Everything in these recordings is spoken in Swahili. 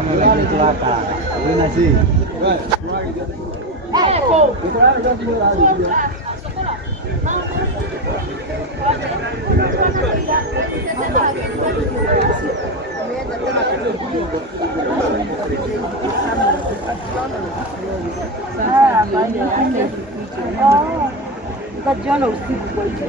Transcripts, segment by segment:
mama lagi celaka. Ini nasi. Ukajiona usiku kwa hiyo.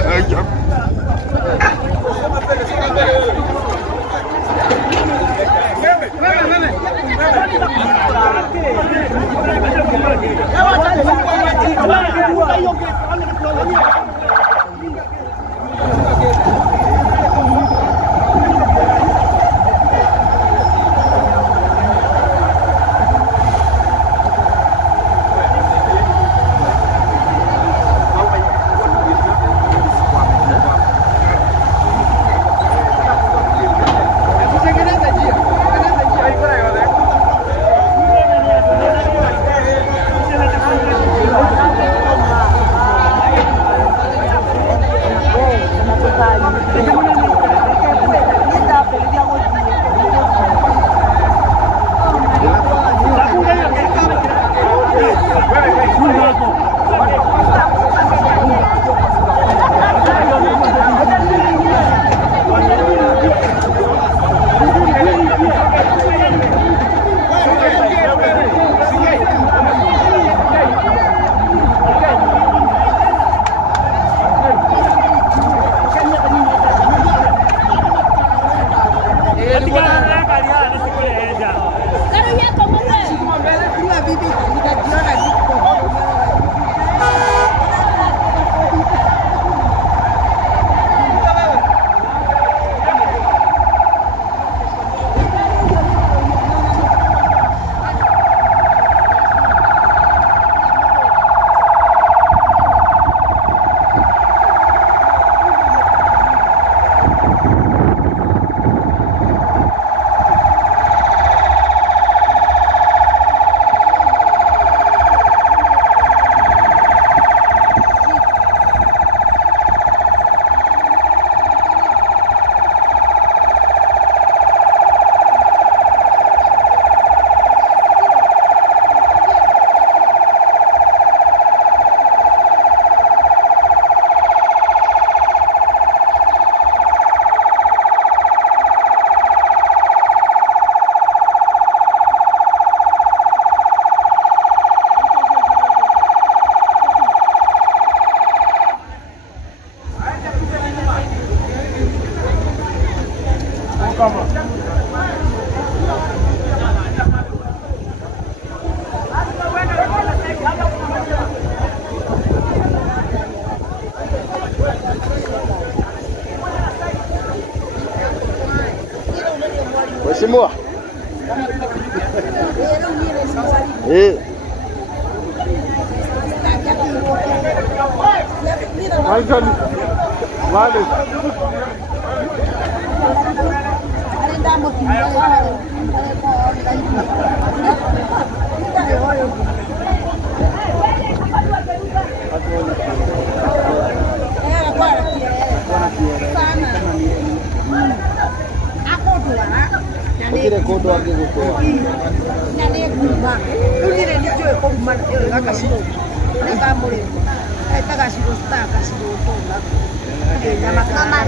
Ukajiona Mheshimiwa. Vale. Kire kodo ake kutoa. Nani kumba. Ungire ndicho kumba akashiro. Neka muri. Aitaka shiro staka shiro tonga. Nyama kama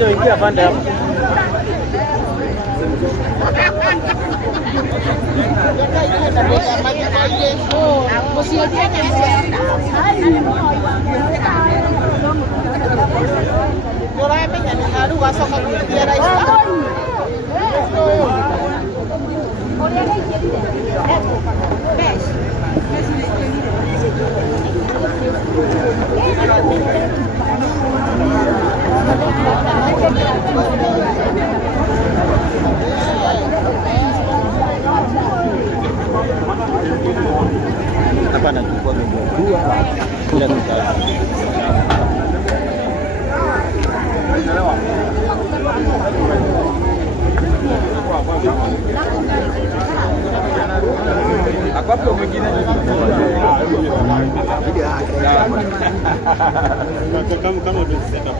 Wacha ingia pande hapo. Hapa nachukua dua bila kutaka. Hapo mwingine kama tunasema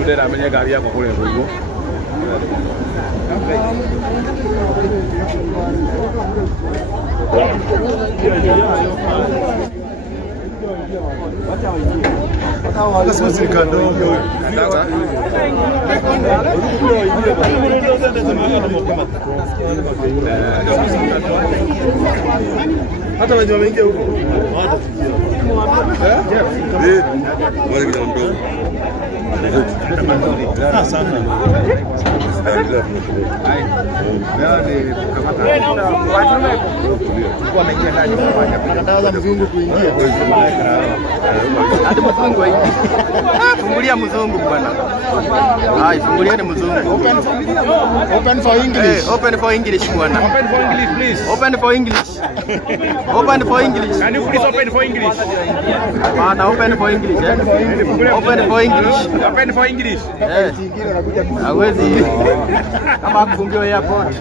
udah namanya gari yako kule hivyo. Sasa sisi kando hata wenye wameingia huko hawatafikia. Wale kidogo sana. Dawa mzungu kuingia. Hadi mzungu aingie. Fungulia mzungu bwana. Hai, fungulieni mzungu. Open for English. Open for English bwana. Open for English please. Open for English. Open for English. Can you please open for English? Bwana, open for English. Open for English. Open for English. Hawezi. Kama kufungiwa airport.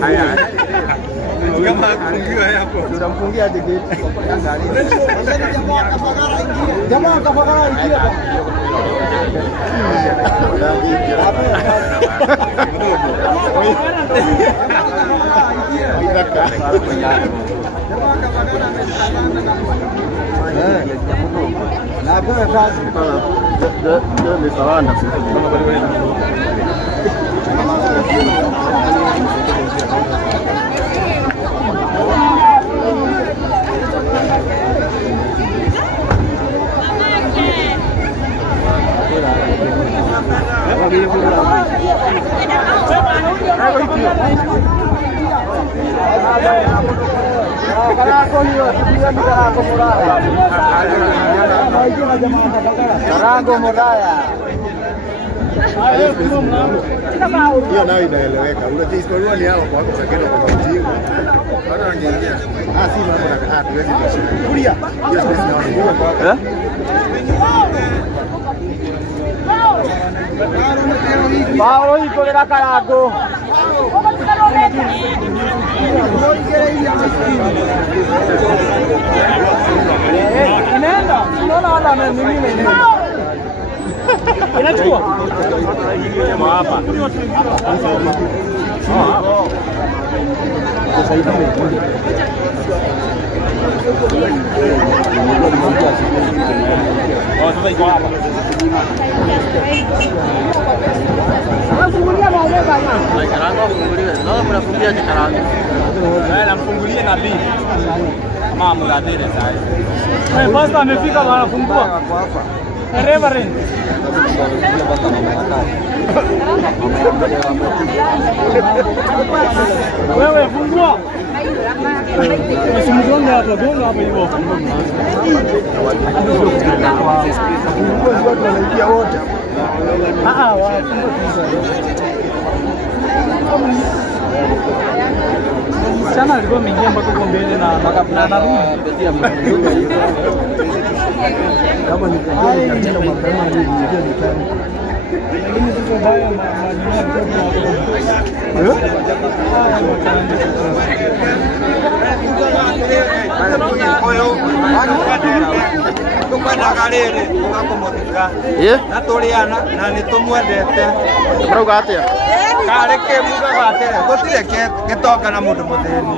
Haya. Kama kufungiwa airport. Tunamfungia tiketi. Jamaa tafadhali ingia. Na kwa kazi ndio ni sawa na sisi. Karago Moraya. Hiyo nayo inaeleweka. Unajua historia ni hao kwa sababu sakeno kwa ujinga. Bado wangeingia. Si mambo na tuwezi kushinda. Kulia. Hiyo space naona kwa. Pao iko le Karago. Inaenda. Unaona wala mwingine inaenda. Inachukua. Hapa. Sasa iko hapa. Fungulia mwanzo bana. Karago fungulia. Ndio mnafungia Karago. Namfungulie na B. Kama mladhiri sasa. Basta amefika bana fungua. Hapa. Reverend. Wewe fungua. Usimgonge hapa, gonga hapa hivyo. Watu wanaingia wote. Sana alikuwa ameingia mpaka huko mbele na kama ni katika mapema aliingia ndani. Lakini sasa haya Nagarere, ugakomothika. Na turiana na nitumwendete. Mrauga atia? Kareke muga gatere. Gutire gitoka na mundu muthini.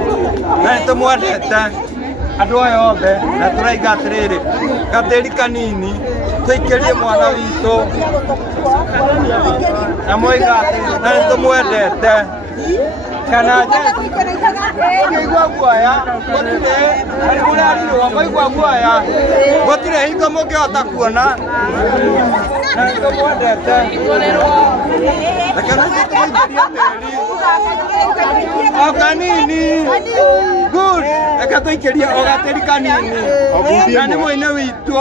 Na nitumwendete. Andu aya othe na turaiga atiriri. Gateri kanini. Tuikerie mwana witu. Na moiga na nitumwendete. Kana igwa guaya gotire ari ari wa igwa guaya gotire hingo mungehota kuona na ndomwendete lakini okanini good akatoikeria ogateri kanini na ni mwene witu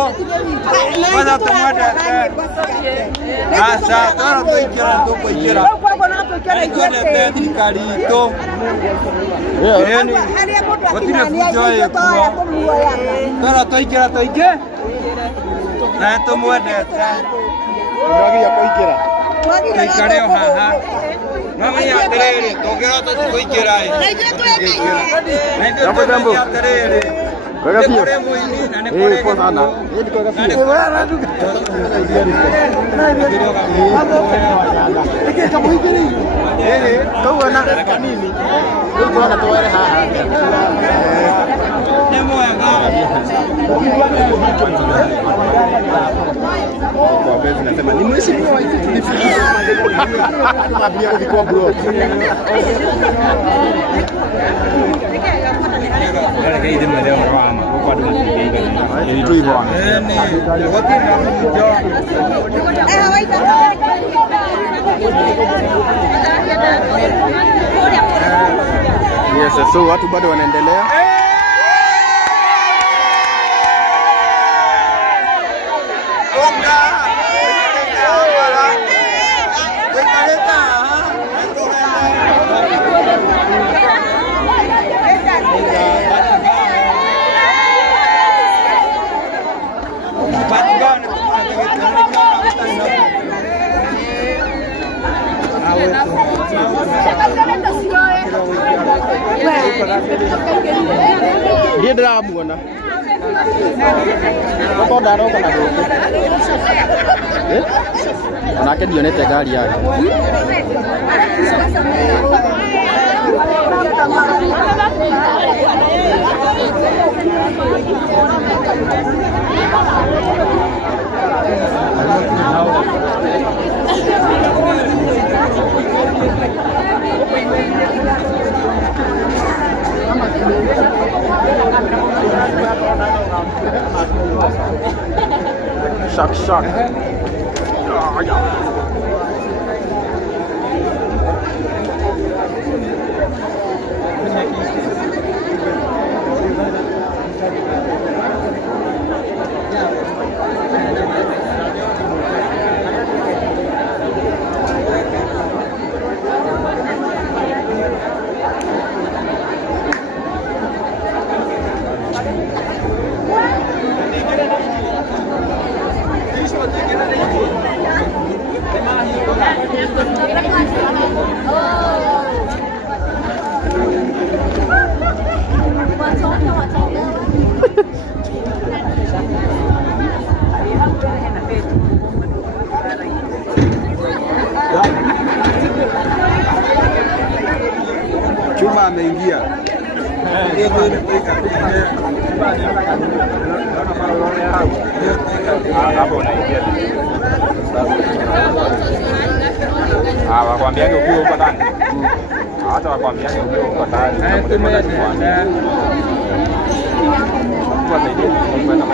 bana tumwendete asa toro toikera tukoikera twendete thirikari itu gotire bujo ikuo toro toikera toike na tumwendete Mwagia kuikira. Tuikare o haha mama ya atiriri tongera tukuikira Jambo jambo. Kwaga pio. Kwa sana. Yedi kwaga pio. Kau na kanini. Kau ana tuwere haha. Nemo yanga. Kwa bezi nasema ni mheshimiwa wa hizi tulifikia. Abia kwa bro. Wala kai dem leo mama kwa ndo mtiga. Ni tu hivyo. Yes, so watu bado wanaendelea. Dia ndiramuona goko ndaroka na guku onake ndionete ngari yake Shock, shock. Oh, yeah. Chuma ameingia. Wakwambiage ukiwa huko ndani. Hata wakwambiage ukiwa huko ndani. Kwa sababu kwenda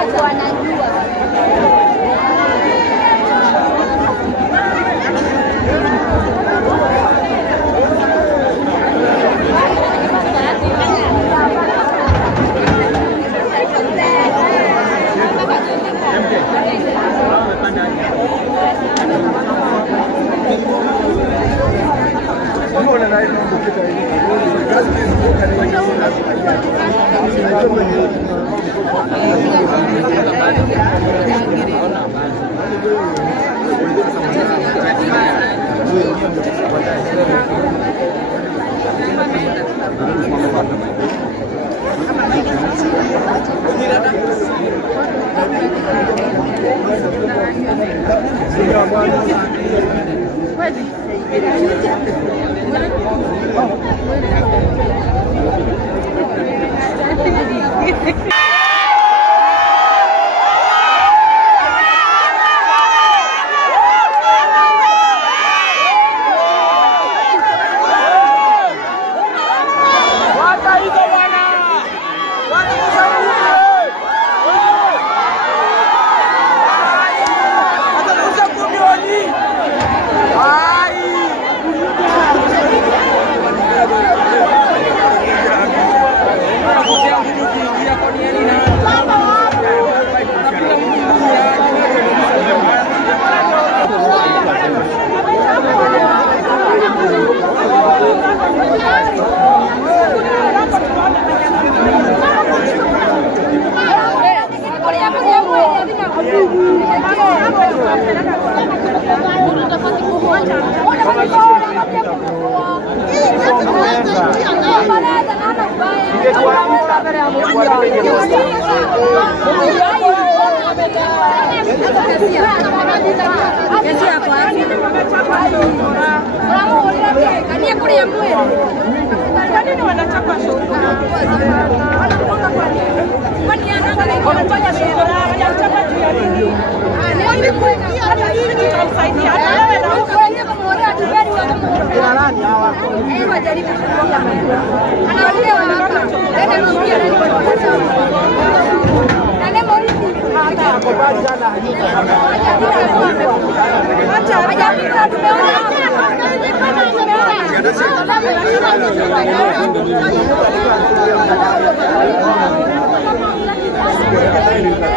Thank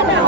you.